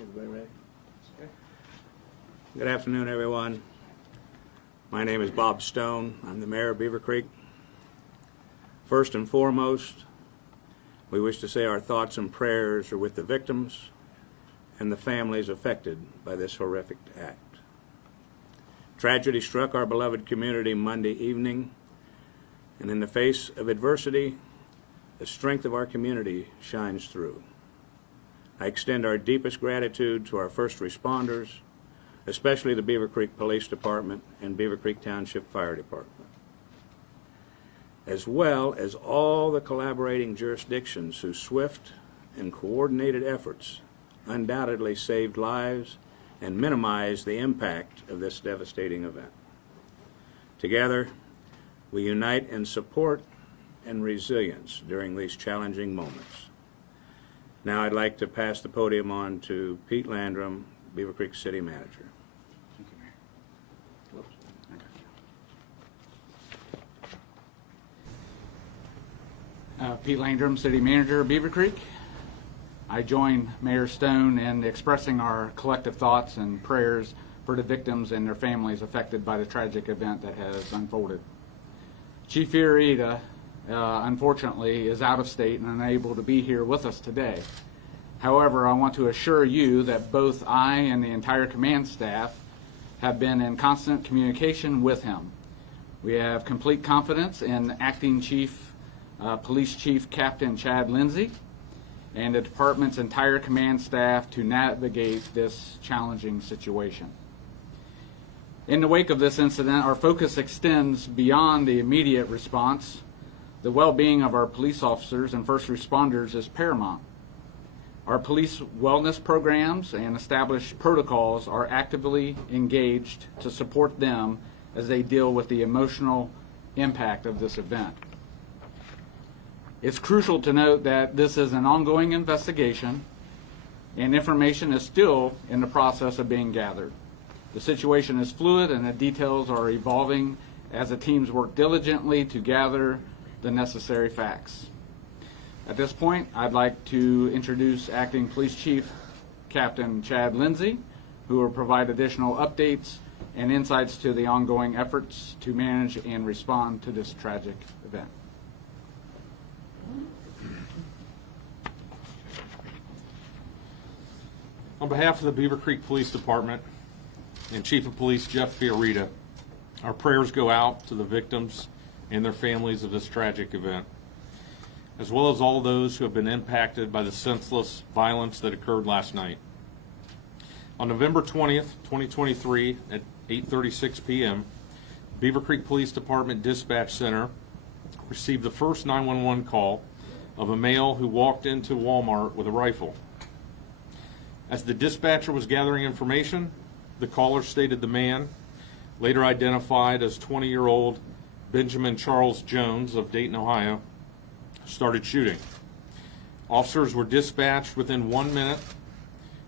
Everybody ready? Good afternoon, everyone. My name is Bob Stone. I'm the mayor of Beavercreek. First and foremost, we wish to say our thoughts and prayers are with the victims and the families affected by this horrific act. Tragedy struck our beloved community Monday evening, and in the face of adversity, the strength of our community shines through. I extend our deepest gratitude to our first responders, especially the Beavercreek Police Department and Beavercreek Township Fire Department, as well as all the collaborating jurisdictions whose swift and coordinated efforts undoubtedly saved lives and minimized the impact of this devastating event. Together, we unite in support and resilience during these challenging moments. Now I'd like to pass the podium on to Pete Landrum, Beavercreek City Manager. Pete Landrum, City Manager of Beavercreek. I join Mayor Stone in expressing our collective thoughts and prayers for the victims and their families affected by the tragic event that has unfolded. Chief Fiorita, unfortunately, is out of state and unable to be here with us today. However, I want to assure you that both I and the entire command staff have been in constant communication with him. We have complete confidence in Acting Police Chief Captain Chad Lindsay and the department's entire command staff to navigate this challenging situation. In the wake of this incident, our focus extends beyond the immediate response. The well-being of our police officers and first responders is paramount. Our police wellness programs and established protocols are actively engaged to support them as they deal with the emotional impact of this event. It's crucial to note that this is an ongoing investigation and information is still in the process of being gathered. The situation is fluid and the details are evolving as the teams work diligently to gather the necessary facts. At this point, I'd like to introduce Acting Police Chief Captain Chad Lindsay, who will provide additional updates and insights to the ongoing efforts to manage and respond to this tragic event. On behalf of the Beavercreek Police Department and Chief of Police Jeff Fiorita, our prayers go out to the victims and their families of this tragic event, as well as all those who have been impacted by the senseless violence that occurred last night. On November 20th, 2023, at 8:36 p.m., Beavercreek Police Department Dispatch Center received the first 911 call of a male who walked into Walmart with a rifle. As the dispatcher was gathering information, the caller stated the man, later identified as 20-year-old Benjamin Charles Jones of Dayton, Ohio, started shooting. Officers were dispatched within 1 minute,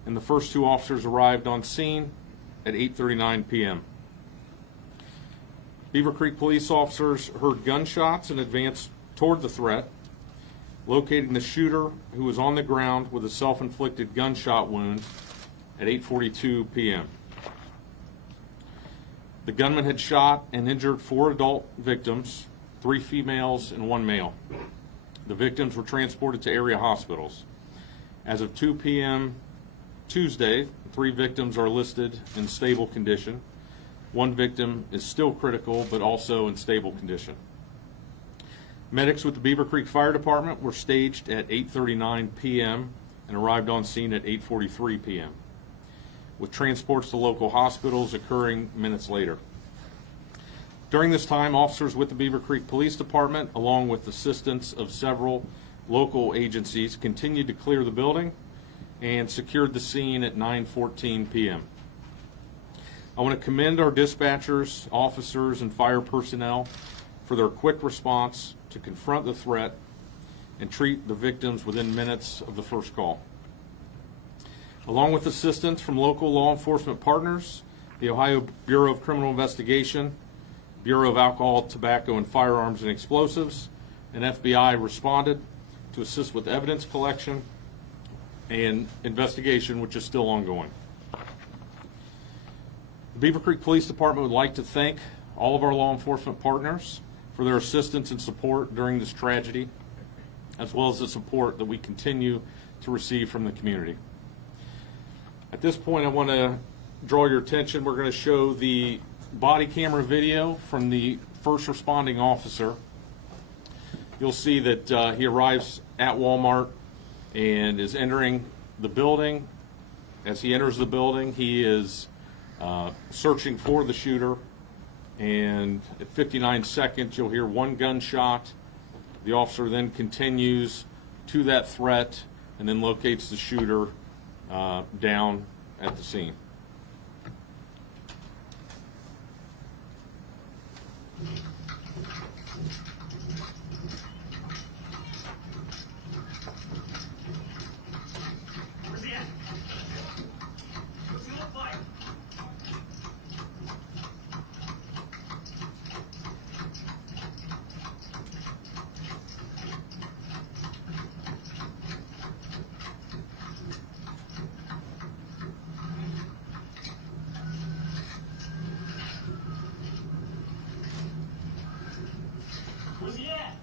and the first two officers arrived on scene at 8:39 p.m. Beavercreek police officers heard gunshots and advanced toward the threat, locating the shooter, who was on the ground with a self-inflicted gunshot wound, at 8:42 p.m. The gunman had shot and injured 4 adult victims, 3 females and 1 male. The victims were transported to area hospitals. As of 2 p.m. Tuesday, 3 victims are listed in stable condition. 1 victim is still critical but also in stable condition. Medics with the Beavercreek Fire Department were staged at 8:39 p.m. and arrived on scene at 8:43 p.m., with transports to local hospitals occurring minutes later. During this time, officers with the Beavercreek Police Department, along with assistance of several local agencies, continued to clear the building and secured the scene at 9:14 p.m. I want to commend our dispatchers, officers, and fire personnel for their quick response to confront the threat and treat the victims within minutes of the first call. Along with assistance from local law enforcement partners, the Ohio Bureau of Criminal Investigation, Bureau of Alcohol, Tobacco, and Firearms and Explosives, and FBI responded to assist with evidence collection, and investigation, which is still ongoing. The Beavercreek Police Department would like to thank all of our law enforcement partners for their assistance and support during this tragedy, as well as the support that we continue to receive from the community. At this point, I want to draw your attention. We're going to show the body camera video from the first responding officer. You'll see that he arrives at Walmart and is entering the building. As he enters the building, he is searching for the shooter, and at 59 seconds, you'll hear one gunshot. The officer then continues to that threat and then locates the shooter down at the scene. Where's he at? What's he look like? Where's he at?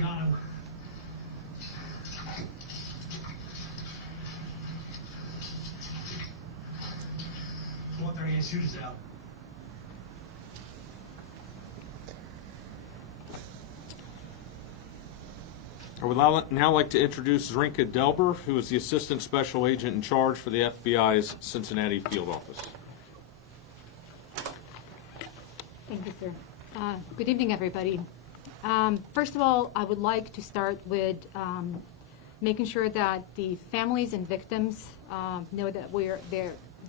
Got him. Go up there and get his shoes out. I would now like to introduce Zrinka Delber, who is the Assistant Special Agent in charge for the FBI's Cincinnati Field Office. Thank you, sir. Good evening, everybody. First of all, I would like to start with making sure that the families and victims know that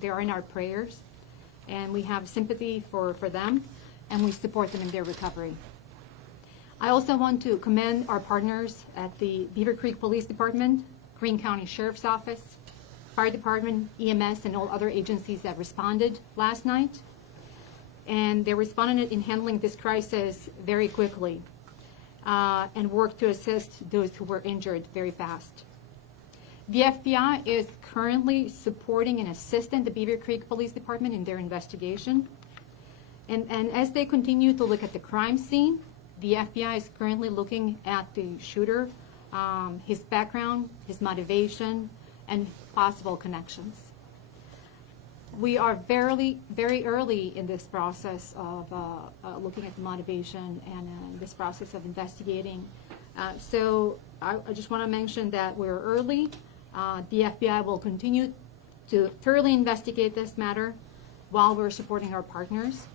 they're in our prayers, and we have sympathy for them, and we support them in their recovery. I also want to commend our partners at the Beavercreek Police Department, Greene County Sheriff's Office, Fire Department, EMS, and all other agencies that responded last night. And they responded in handling this crisis very quickly and worked to assist those who were injured very fast. The FBI is currently supporting and assisting the Beavercreek Police Department in their investigation. And as they continue to look at the crime scene, the FBI is currently looking at the shooter, his background, his motivation, and possible connections. We are very early in this process of looking at the motivation and this process of investigating. So I just want to mention that we're early. The FBI will continue to thoroughly investigate this matter while we're supporting our partners.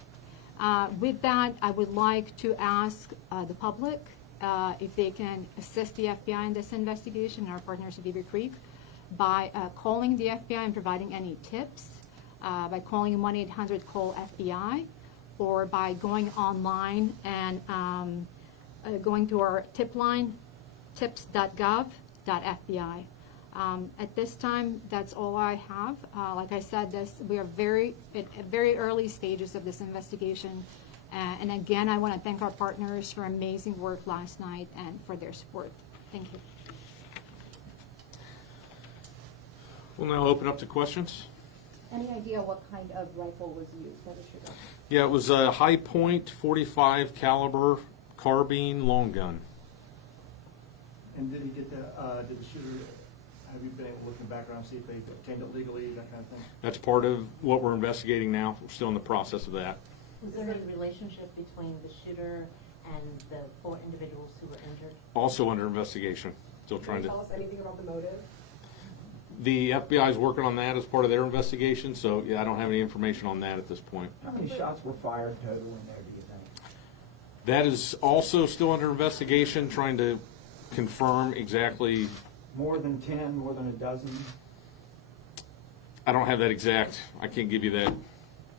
With that, I would like to ask the public if they can assist the FBI in this investigation, our partners at Beavercreek, by calling the FBI and providing any tips, by calling 1-800-CALL-FBI, or by going online and going to our tip line, tips.gov.fbi. At this time, that's all I have. Like I said, we are at very early stages of this investigation. And again, I want to thank our partners for amazing work last night and for their support. Thank you. We'll now open up to questions. Any idea what kind of rifle was used for the shooter? Yeah, it was a high point 45 caliber carbine long gun. And did he get did the shooter, have you been able to look in the background, see if they obtained it legally, that kind of thing? That's part of what we're investigating now. We're still in the process of that. Was there any relationship between the shooter and the 4 individuals who were injured? Also under investigation. Still trying to. Tell us anything about the motive? The FBI is working on that as part of their investigation, so yeah, I don't have any information on that at this point. How many shots were fired total in there, do you think? That is also still under investigation, trying to confirm exactly. More than 10, more than a dozen? I don't have that exact. I can't give you that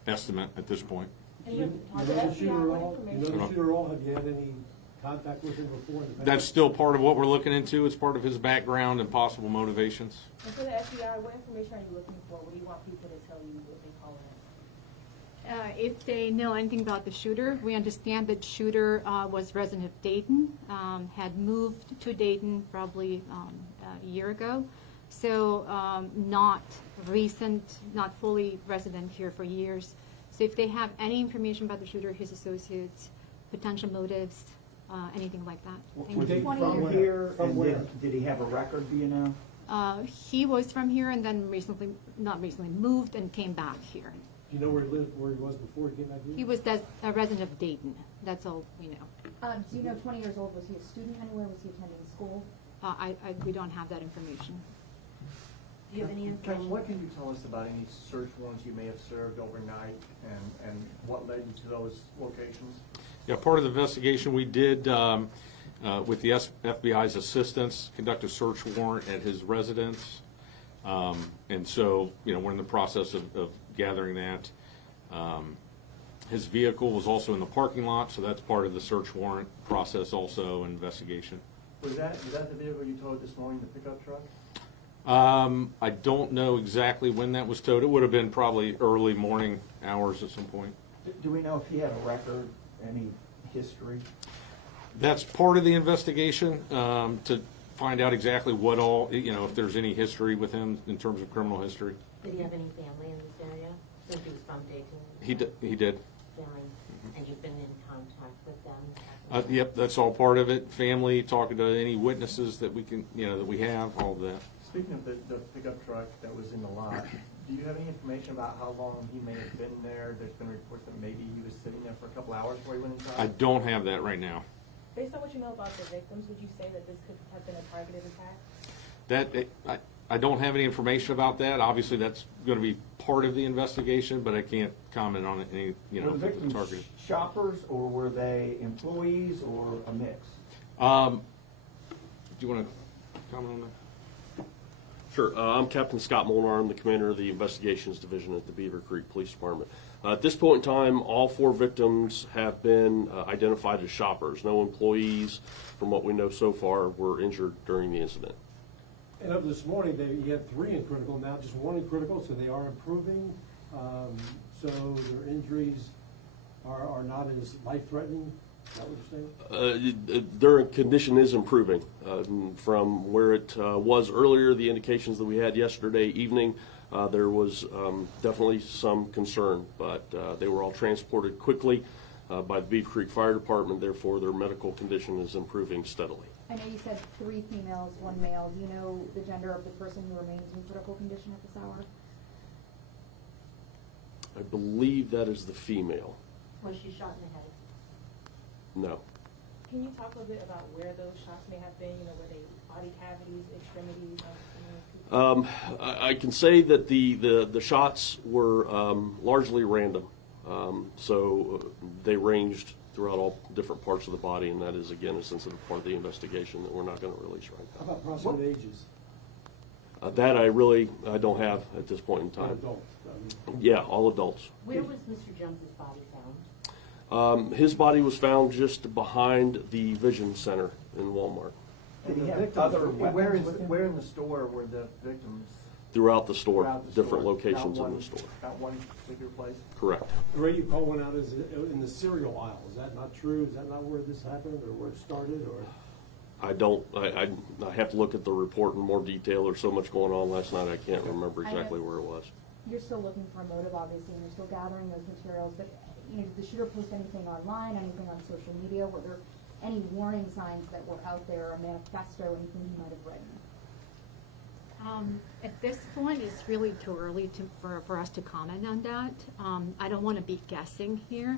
estimate at this point. You know the shooter at all? You know the shooter at all? Have you had any contact with him before in the past? That's still part of what we're looking into. It's part of his background and possible motivations. And for the FBI, what information are you looking for? What do you want people to tell you what they call it? If they know anything about the shooter, we understand that shooter was resident of Dayton, had moved to Dayton probably a year ago. So not recent, not fully resident here for years. So if they have any information about the shooter, his associates, potential motives, anything like that. Thank Was you. he from here, and did he have a record, do you know? He was from here and then not recently, moved and came back here. Do you know where he lived, where he was before he came back here? He was a resident of Dayton. That's all we know. Do you know, 20 years old, was he a student anywhere? Was he attending school? We don't have that information. Do you have any Kevin, information? what can you tell us about any search warrants you may have served overnight and what led you to those locations? Yeah, part of the investigation we did with the FBI's assistance, conduct a search warrant at his residence. And so, we're in the process of gathering that. His vehicle was also in the parking lot, so that's part of the search warrant process also, investigation. Was that the vehicle you towed this morning, the pickup truck? I don't know exactly when that was towed. It would have been probably early morning hours at some point. Do we know if he had a record, any history? That's part of the investigation, to find out exactly what all, if there's any history with him in terms of criminal history. Did he have any family in this area? Since he was from Dayton? He did. Family, and you've been in contact with them? Yep, that's all part of it. Family, talking to any witnesses that we can, that we have, all of that. Speaking of the pickup truck that was in the lot, do you have any information about how long he may have been there? There's been reports that maybe he was sitting there for a couple hours before he went inside. I don't have that right now. Based on what you know about the victims, would you say that this could have been a targeted attack? I don't have any information about that. Obviously, that's going to be part of the investigation, but I can't comment on it. Were the if it was victims targeted. shoppers, or were they employees, or a mix? Do you want to comment on that? Sure. I'm Captain Scott Molnar. I'm the commander of the Investigations Division at the Beavercreek Police Department. At this point in time, all 4 victims have been identified as shoppers. No employees, from what we know so far, were injured during the incident. And of this morning, you had 3 in critical, now just 1 in critical, so they are improving. So their injuries are not as life-threatening. Is that what you're saying? Their condition is improving from where it was earlier. The indications that we had yesterday evening, there was definitely some concern, but they were all transported quickly by the Beavercreek Fire Department. Therefore, their medical condition is improving steadily. I know you said 3 females, 1 male. Do you know the gender of the person who remains in critical condition at this hour? I believe that is the female. Was she shot in the head? No. Can you talk a little bit about where those shots may have been? Were they body cavities, extremities? I can say that the shots were largely random. So they ranged throughout all different parts of the body, and that is, again, a sensitive part of the investigation that we're not going to release right How about approximate ages? now. That I don't have at this point in time. Adults. Yeah, all adults. Where was Mr. Jones's body found? His body was found just behind the Vision Center in Walmart. Did he The have victims, other where weapons with him? where in the store were the victims? Throughout the store, Throughout the different store, locations not in one- the store. Not one particular place? Correct. The way you call one out is in the cereal aisle. Is that not true? Is that not where this happened or where it started? Or I have to look at the report in more detail. There's so much going on last night, I can't remember exactly where it was. you're still looking for a motive, obviously, and you're still gathering those materials, but, you know, did the shooter post anything online, anything on social media? Were there any warning signs that were out there, a manifesto, anything you might have written? At this point, it's really too early for us to comment on that. I don't want to be guessing here.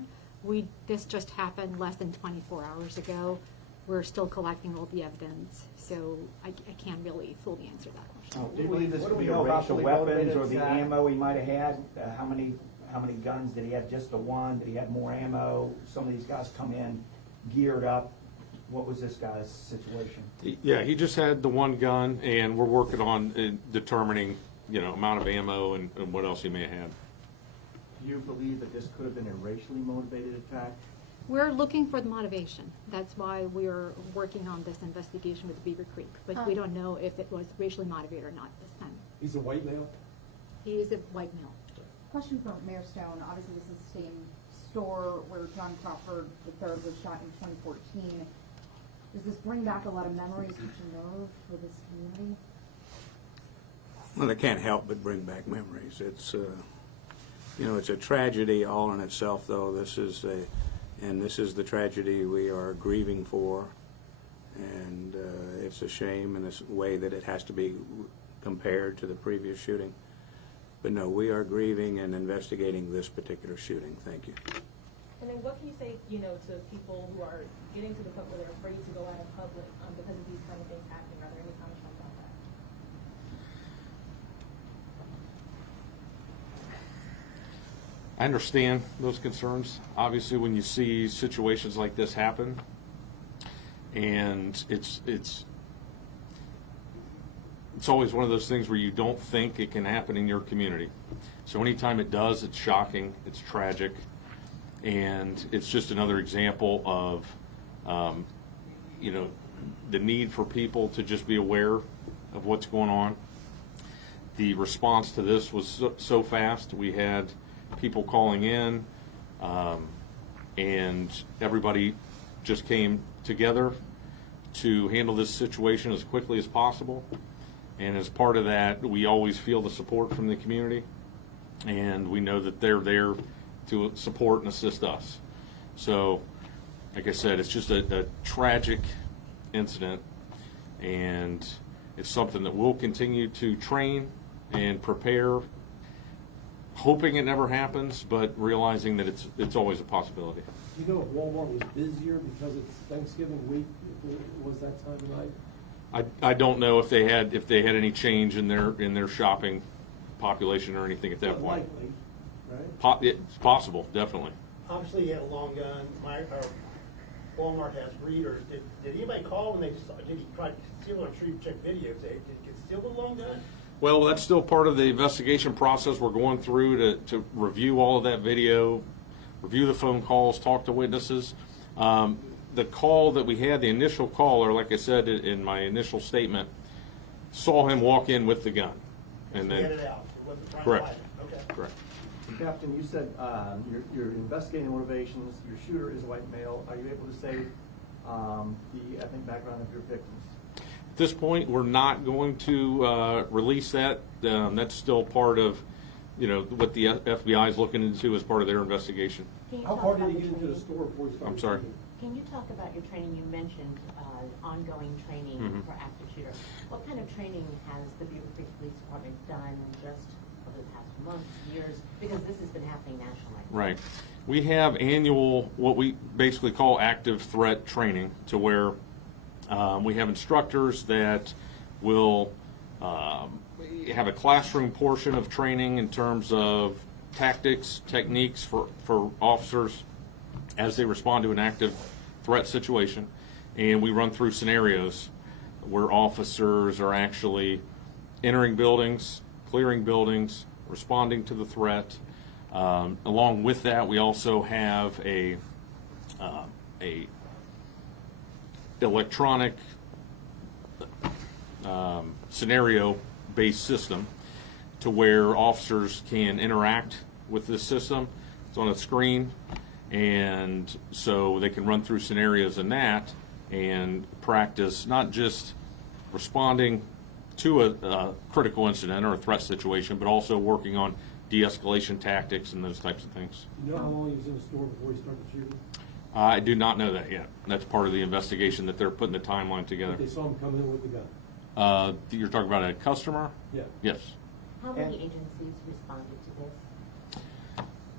This just happened less than 24 hours ago. We're still collecting all the evidence, so I can't really fully answer that question. Do you believe this What could do be we know about the racially motivated weapons or the attack? ammo he might have had? How many guns? Did he have just the one? Did he have more ammo? Some of these guys come in geared up. What was this guy's situation? Yeah, he just had the one gun, and we're working on determining, amount of ammo and what else he may have had. Do you believe that this could have been a racially motivated attack? We're looking for the motivation. That's why we're working on this investigation with Beavercreek, but we don't know if it was racially motivated or not this time. He's a white male? He is a white male. Question for Mayor Stone. Obviously, this is the same store where John Crawford III was shot in 2014. Does this bring back a lot of memories that you know for this community? Well, it can't help but bring back memories. It's, it's a tragedy all in itself, though. This is the tragedy we are grieving for, and it's a shame in this way that it has to be compared to the previous shooting. But no, we are grieving and investigating this particular shooting. Thank you. And then what can you say, to people who are getting to the point where they're afraid to go out in public because of these kind of things happening? Are there any comments about that? I understand those concerns. Obviously, when you see situations like this happen, and it's always one of those things where you don't think it can happen in your community. So anytime it does, it's shocking, it's tragic, and it's just another example of, the need for people to just be aware of what's going on. The response to this was so fast. We had people calling in, and everybody just came together to handle this situation as quickly as possible. And as part of that, we always feel the support from the community, and we know that they're there to support and assist us. So, like I said, it's just a tragic incident, and it's something that we'll continue to train and prepare, hoping it never happens, but realizing that it's always a possibility. Do you know if Walmart was busier because it's Thanksgiving week? If it was that time of night? I don't know if they had any change in their shopping population or anything at that But point. likely, right? It's possible, definitely. Obviously, he had a long gun. Walmart has readers. Did anybody call when they saw? Did he try to steal? I'm sure you checked videos. Did he steal the long gun? Well, that's still part of the investigation process. We're going through to review all of that video, review the phone calls, talk to witnesses. The call that we had, the initial caller, like I said in my initial statement, saw him walk in with the gun. And He had then, it out. It wasn't trying correct, to hide it. Okay. correct. Captain, you said you're investigating motivations. Your shooter is a white male. Are you able to say the ethnic background of your victims? At this point, we're not going to release that. That's still part of, what the FBI is looking into as part of their investigation. Can you How talk far did about he the get into the training? store before he started? I'm sorry. shooting? Can you talk about your training? You mentioned ongoing training Mhm. for active shooter. What kind of training has the Beavercreek Police Department done just over the past months, years? Because this has been happening nationally. Right. We have annual, what we basically call active threat training, to where we have instructors that will have a classroom portion of training in terms of tactics, techniques for officers as they respond to an active threat situation. And we run through scenarios where officers are actually entering buildings, clearing buildings, responding to the threat. Along with that, we also have a electronic scenario-based system to where officers can interact with this system. It's on a screen, and so they can run through scenarios in that and practice not just responding to a critical incident or a threat situation, but also working on de-escalation tactics and those types of things. You know how long he was in the store before he started shooting? I do not know that yet. That's part of the investigation that they're putting the timeline together. They saw him come in with the gun. You're talking about a customer? Yeah. Yes. How many agencies responded to this?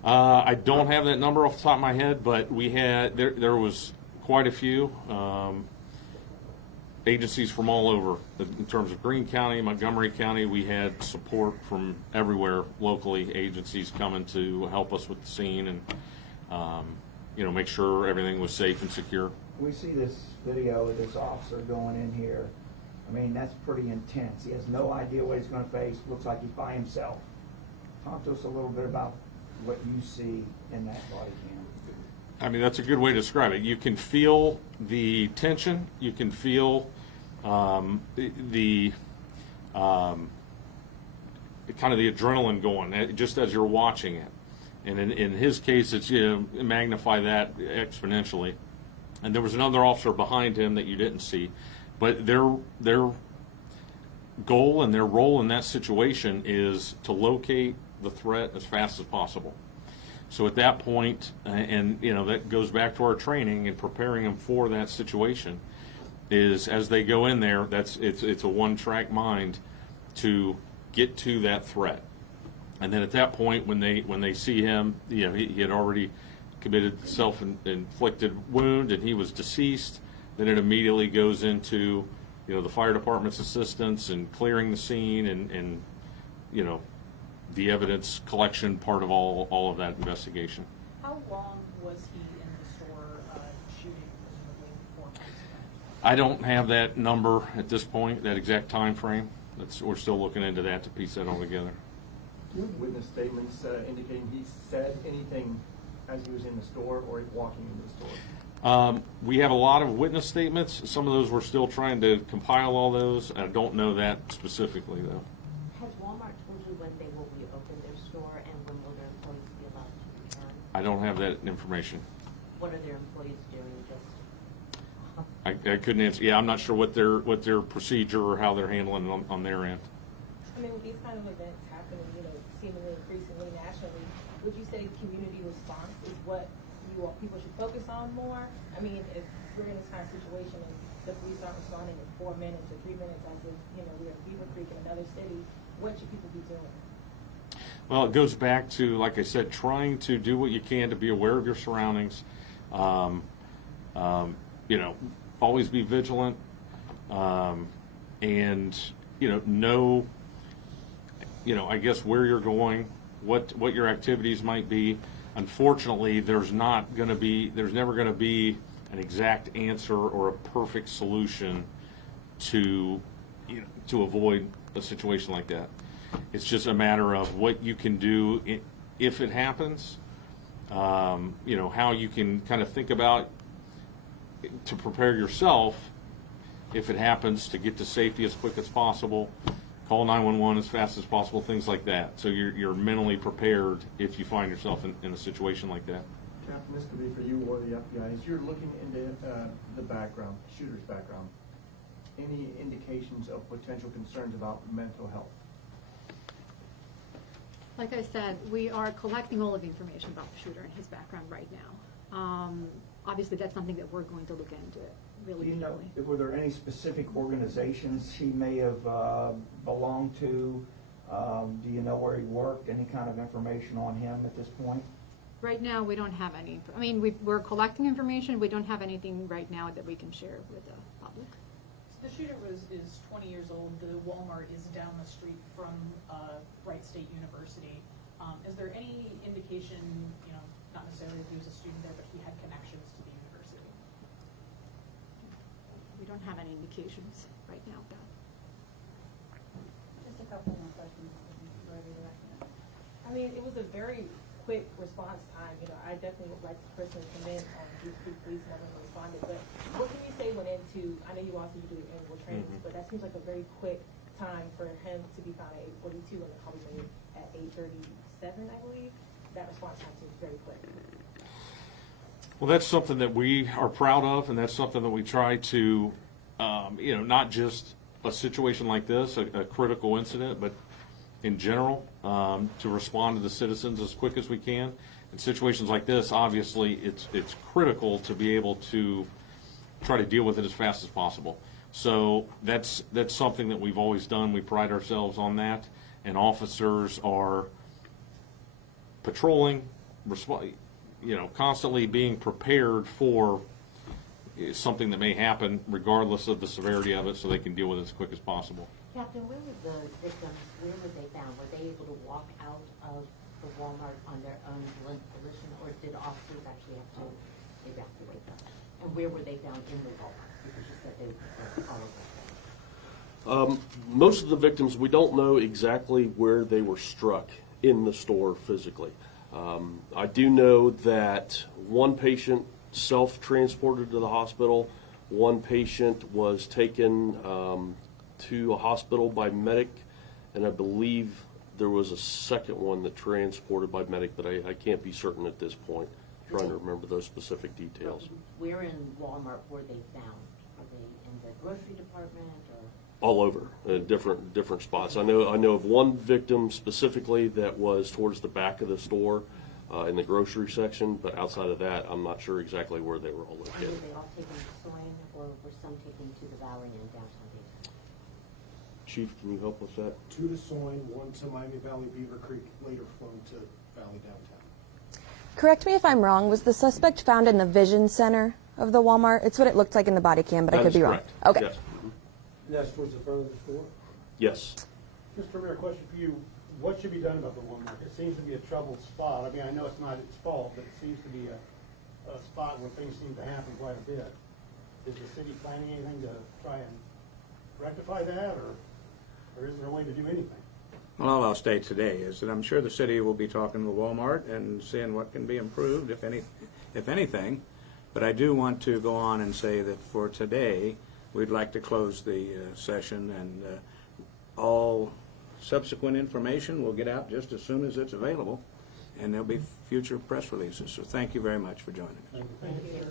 I don't have that number off the top of my head, but we had, there was quite a few agencies from all over. In terms of Greene County, Montgomery County, we had support from everywhere locally, agencies coming to help us with the scene and, make sure everything was safe and secure. We see this video of this officer going in here. I mean, that's pretty intense. He has no idea what he's gonna face. Looks like he's by himself. Talk to us a little bit about what you see in that body cam. I mean, that's a good way to describe it. You can feel the tension. You can feel the kind of the adrenaline going just as you're watching it. And in his case, it's magnify that exponentially. And there was another officer behind him that you didn't see, but their goal and their role in that situation is to locate the threat as fast as possible. So at that point, and that goes back to our training and preparing them for that situation, is as they go in there, it's a one-track mind to get to that threat. And then at that point, when they see him, he had already committed self-inflicted wound and he was deceased. Then it immediately goes into the fire department's assistance and clearing the scene and the evidence collection part of all of that investigation. How long was he in the store shooting, presumably, before police arrived? I don't have that number at this point, that exact time frame. We're still looking into that to piece that all together. Do you have witness statements indicating he said anything as he was in the store or walking into the store? We have a lot of witness statements. Some of those we're still trying to compile all those. I don't know that specifically, though. Has Walmart told you when they will reopen their store and when will their employees be allowed to return? I don't have that information. What are their employees doing? I couldn't answer. Yeah, I'm not sure what their procedure or how they're handling it on their end. I mean, with these kind of events happening, seemingly increasingly nationally, would you say community response is what people should focus on more? I mean, if we're in this kind of situation and the police aren't responding in 4 minutes or 3 minutes as if, we're in Beavercreek in another city, what should people be doing? Well, it goes back to, like I said, trying to do what you can to be aware of your surroundings. Always be vigilant, and know, I guess where you're going, what your activities might be. Unfortunately, there's never going to be an exact answer or a perfect solution to avoid a situation like that. It's just a matter of what you can do if it happens. How you can kind of think about to prepare yourself if it happens, to get to safety as quick as possible, call 911 as fast as possible, things like that. So you're mentally prepared if you find yourself in a situation like that. Captain, this could be for you or the FBI. As you're looking into the background, shooter's background, any indications of potential concerns about mental health? Like I said, we are collecting all of the information about the shooter and his background right now. Obviously, that's something that we're going to look into really carefully. Were there any specific organizations he may have belonged to? Do you know where he worked? Any kind of information on him at this point? Right now, we don't have any. I mean, we're collecting information. We don't have anything right now that we can share with the public. The shooter is 20 years old. The Walmart is down the street from Wright State University. Is there any indication, not necessarily if he was a student there, but he had connections to the university? We don't have any indications right now of that. Just a couple more questions. I mean, it was a very quick response time. I definitely would like to personally commend Beavercreek Police and everyone who responded. But what can you say went into? I know you also do the annual trainings, but that seems like a very quick time for him to be found at 8:42 and the call was made at 8:37, I believe. That response time seems very quick. Well, that's something that we are proud of, and that's something that we try to, not just a situation like this, a critical incident, but in general, to respond to the citizens as quick as we can. In situations like this, obviously, it's critical to be able to try to deal with it as fast as possible. So that's something that we've always done. We pride ourselves on that, and officers are patrolling, constantly being prepared for something that may happen, regardless of the severity of it, so they can deal with it as quick as possible. Captain, where were the victims, where were they found? Were they able to walk out of the Walmart on their own volition, or did officers actually have to evacuate them? And where were they found in the Walmart? Because you said they were all over the place. Most of the victims, we don't know exactly where they were struck in the store physically. I do know that one patient self-transported to the hospital. One patient was taken to a hospital by medic, and I believe there was a second one that transported by medic, but I can't be certain at this point. I'm trying to remember those specific details. Where in Walmart were they found? Were they in the grocery department or? All over, different spots. I know of one victim specifically that was towards the back of the store in the grocery section, but outside of that, I'm not sure exactly where they were all Were located. they all taken to Soin, or were some taken to the Valley in downtown Dayton? Chief, can you help with that? 2 to Soin, 1 to Miami Valley, Beavercreek, later flown to Valley downtown. Correct me if I'm wrong, was the suspect found in the vision center of the Walmart? It's what it looked like in the body cam, but I could be wrong. Correct. Okay. Yes. And that's towards the front of the store? Yes. Mr. Mayor, question for you. What should be done about the Walmart? It seems to be a troubled spot. I mean, I know it's not its fault, but it seems to be a spot where things seem to happen quite a bit. Is the city planning anything to try and rectify that, or is there a way to do anything? Well, all I'll state today is that I'm sure the city will be talking to Walmart and seeing what can be improved, if anything. But I do want to go on and say that for today, we'd like to close the session, and all subsequent information will get out just as soon as it's available, and there'll be future press releases. So thank you very much for joining us. Thank you.